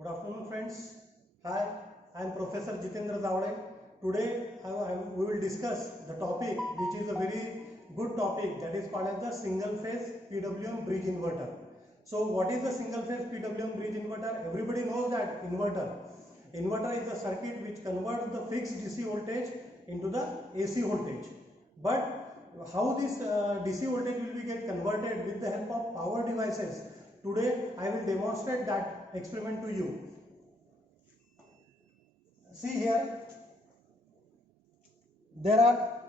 Good afternoon, friends. Hi, I am Professor Jitendra Zavade. Today, we will discuss the topic which is a very good topic, that is called as the single phase PWM bridge inverter. So, what is the single phase PWM bridge inverter? Everybody knows that inverter is a circuit which converts the fixed DC voltage into the AC voltage. But how this DC voltage will be get converted with the help of power devices? Today I will demonstrate that experiment to you. See here, there are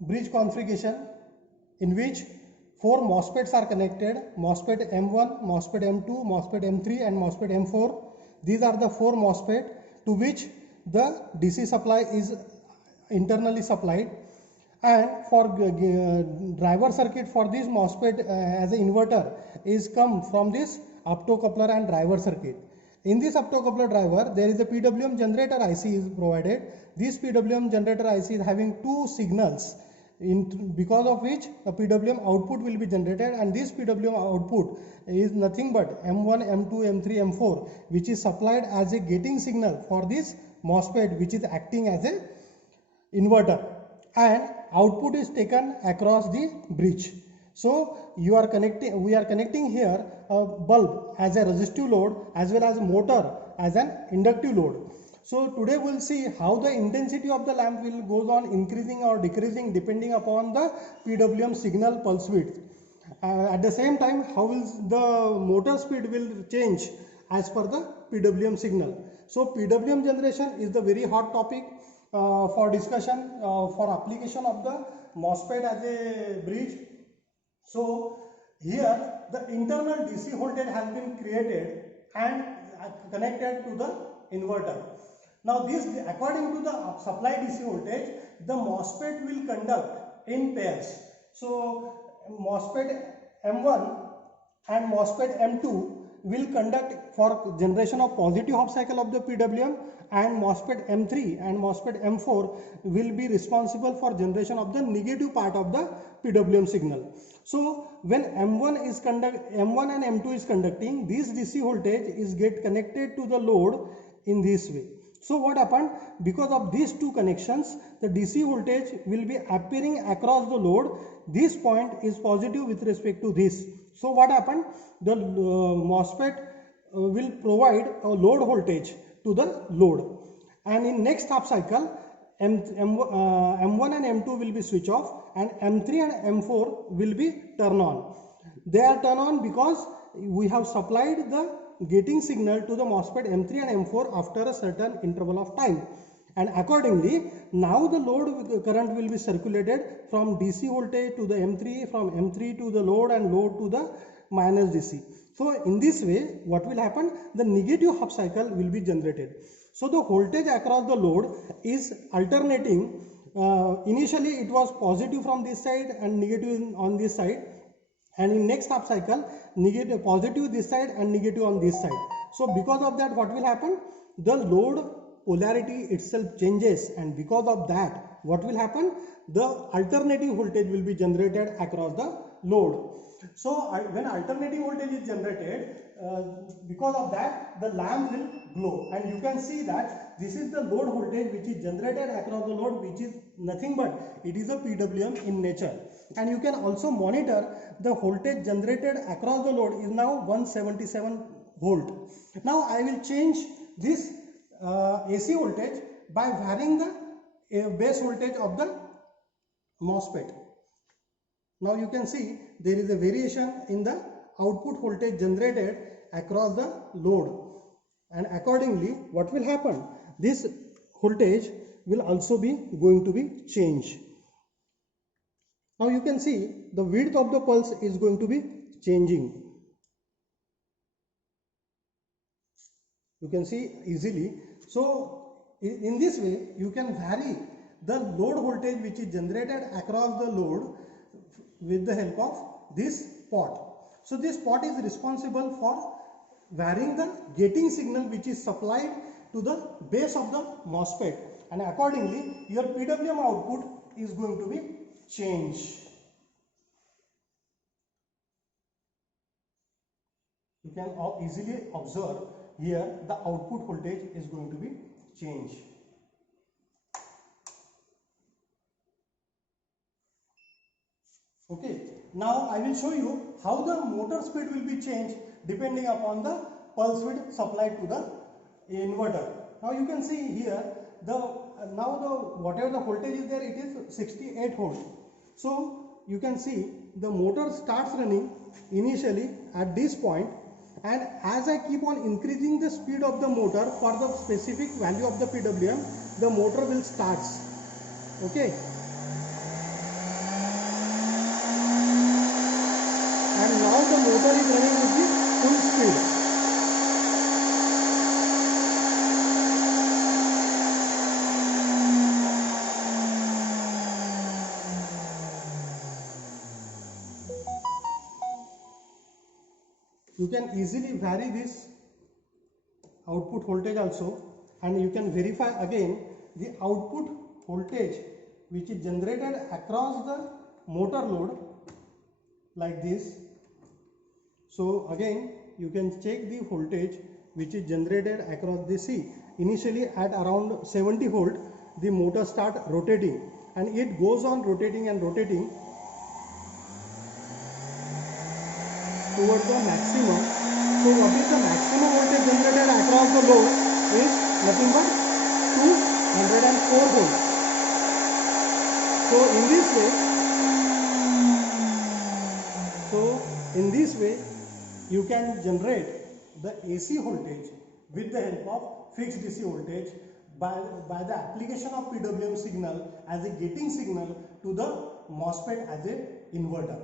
bridge configuration in which 4 MOSFETs are connected: MOSFET M1, MOSFET M2, MOSFET M3 and MOSFET M4. These are the 4 MOSFET to which the DC supply is internally supplied, and for driver circuit for this MOSFET as an inverter is come from this optocoupler and driver circuit. In this optocoupler driver there is a PWM generator IC is provided. This PWM generator IC is having 2 signals because of which a PWM output will be generated, and this PWM output is nothing but M1, M2, M3, M4 which is supplied as a gating signal for this MOSFET which is acting as a inverter, and output is taken across the bridge. So we are connecting here a bulb as a resistive load as well as a motor as an inductive load. So today we will see how the intensity of the lamp will goes on increasing or decreasing depending upon the PWM signal pulse width. At the same time, how will the motor speed will change as per the PWM signal. So PWM generation is the very hot topic for discussion for application of the MOSFET as a bridge. So here the internal DC voltage has been created and connected to the inverter. Now this, according to the supply DC voltage, the MOSFET will conduct in pairs. So MOSFET M1 and MOSFET M2 will conduct for generation of positive half cycle of the PWM, and MOSFET M3 and MOSFET M4 will be responsible for generation of the negative part of the PWM signal. So when M1 and M2 is conducting, this DC voltage is get connected to the load in this way. So what happened? Because of these two connections, the DC voltage will be appearing across the load. This point is positive with respect to this. So what happened? The MOSFET will provide a load voltage to the load, and in next half cycle M1 and M2 will be switch off and M3 and M4 will be turn on. They are turn on because we have supplied the gating signal to the MOSFET M3 and M4 after a certain interval of time, and accordingly now the load current will be circulated from DC voltage to the M3, from M3 to the load, and load to the minus DC. So in this way what will happen? The negative half cycle will be generated. So the voltage across the load is alternating. Initially it was positive from this side and negative on this side, and in next half cycle negative positive this side and negative on this side. So because of that what will happen? The load polarity itself changes, and because of that what will happen? The alternating voltage will be generated across the load. So when alternating voltage is generated, because of that the lamp will glow, and you can see that this is the load voltage which is generated across the load, which is nothing but it is a PWM in nature. And you can also monitor the voltage generated across the load is now 177 volt. Now I will change this AC voltage by varying the base voltage of the MOSFET. Now you can see there is a variation in the output voltage generated across the load, and accordingly what will happen? This voltage will also be going to be changed. Now you can see the width of the pulse is going to be changing. You can see easily. So in this way you can vary the load voltage which is generated across the load with the help of this pot. So this pot is responsible for varying the gating signal which is supplied to the base of the MOSFET, and accordingly your PWM output is going to be changed. You can easily observe here the output voltage is going to be changed. Okay, now I will show you how the motor speed will be changed depending upon the pulse width supplied to the inverter. Now you can see here whatever the voltage is there, it is 68 volt. So you can see the motor starts running initially at this point, and as I keep on increasing the speed of the motor for the specific value of the PWM, the motor will start. Okay, and now the motor is running with the full speed. You can easily vary this output voltage also, and you can verify again the output voltage which is generated across the motor load like this. So again you can check the voltage which is generated across the C. Initially at around 70 volt the motor start rotating, and it goes on rotating and rotating towards the maximum. So what is the maximum voltage generated across the load is nothing but 204 volts. So in this way you can generate the AC voltage with the help of fixed DC voltage by the application of PWM signal as a gating signal to the MOSFET as a inverter.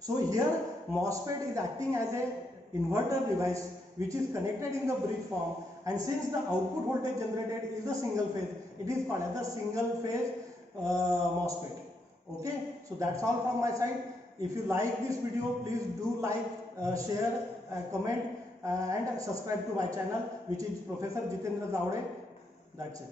So here MOSFET is acting as a inverter device which is connected in the bridge form, and since the output voltage generated is the single phase, it is called as the single phase MOSFET. Okay, so that's all from my side. If you like this video, please do like, share, comment and subscribe to my channel, which is Professor Jitendra Zavde. That's it.